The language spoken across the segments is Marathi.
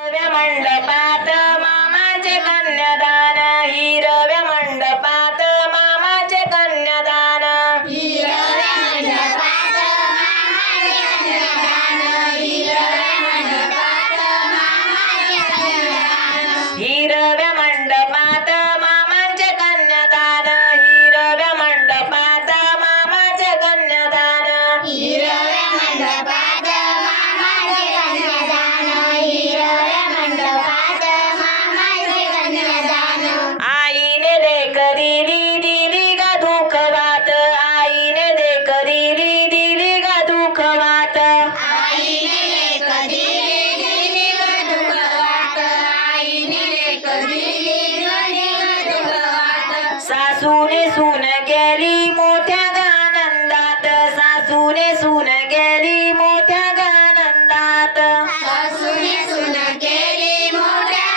मंडपात मामाचे कन्यादान, हिरव्या मंडपात मामाचे कन्यादान, हिरव्या मंडपात मामाचे कन्यादान, हिरव्या मंडपात मामाचे कन्यादान, हिरव्या मंडपात मामाचे कन्यादान, हिरव्या मंडपात मामाचे कन्यादान, हिरव्या मंडपात मामाचे कन्यादान, हिरव्या मंडपात मामाचे कन्यादान. आईने लेक दिली गा दुखवात, आईने लेक दिली गा दुखवात, आईने लेक दिली ग दुखवात, आईने लेक दिली ग दुखवात. सासूने सून गेली मोठ्या गानंदात, सासूने सून गेली मोठ्या गानंदात, सासूने सून केली मोठ्या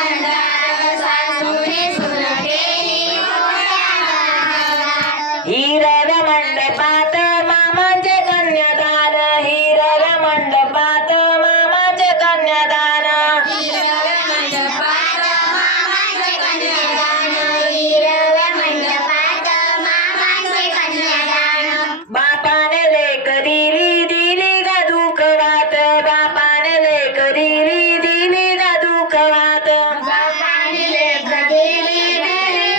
आनंदात, सासूने सून केली मोठ्या आनंदात. हिरव्या मंडपात मामाचे कन्यादान, हिरव्या मंडपात मामाचे कन्यादान, हिरव्या मंडपात मामाचे कन्यादान, हिरव्या मंडपात मामाचे कन्यादान. बापाने लेक दिली गा दुखवात, बापाने लेक दिली गा दुखवात, बापाने लेक दिली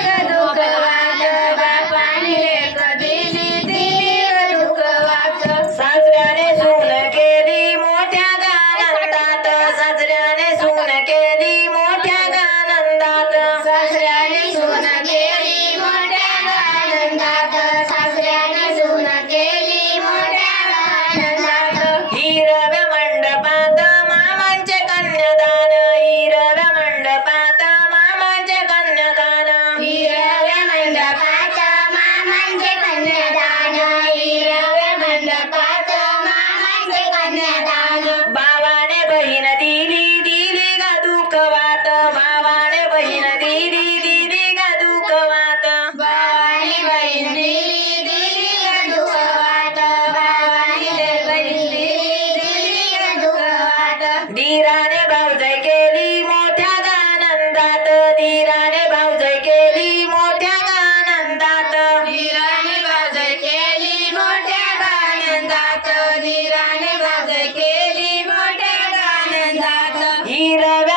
ग दुखवात, बापाने लेक दिली ग दुखवात. सासऱ्याने सून केली मोठ्या गानंदात, सासऱ्याने सून केली मोठ्या गानंदात, सासऱ्याने सून केली मोठ्या आनंदात, सासऱ्याने सून केली मोठ्या आनंदात. हिरव्या मंडपात मामांचे कन्यादान, हिरव्या मंडपात मामांचे कन्यादान, हिरव्या मंडपात मामांचे कन्यादान, हिरव्या मंडपात मामांचे कन्यादान. भावाने बहीण दिली गा दुखवात, भावाने बहीण दिली गा दुखवात, भावाने बहीण दिली ग दुखवात, भावाने बहीण दिली ग दुखवात. धीराने भावजय केली मोठ्या गानंदात, धीराने भावजय केली मोठ्या गानंदात, धीराने बाजय केली मोठ्या आनंदात, धीराने बाजय केली मोठ्या आनंदात. हिरव्या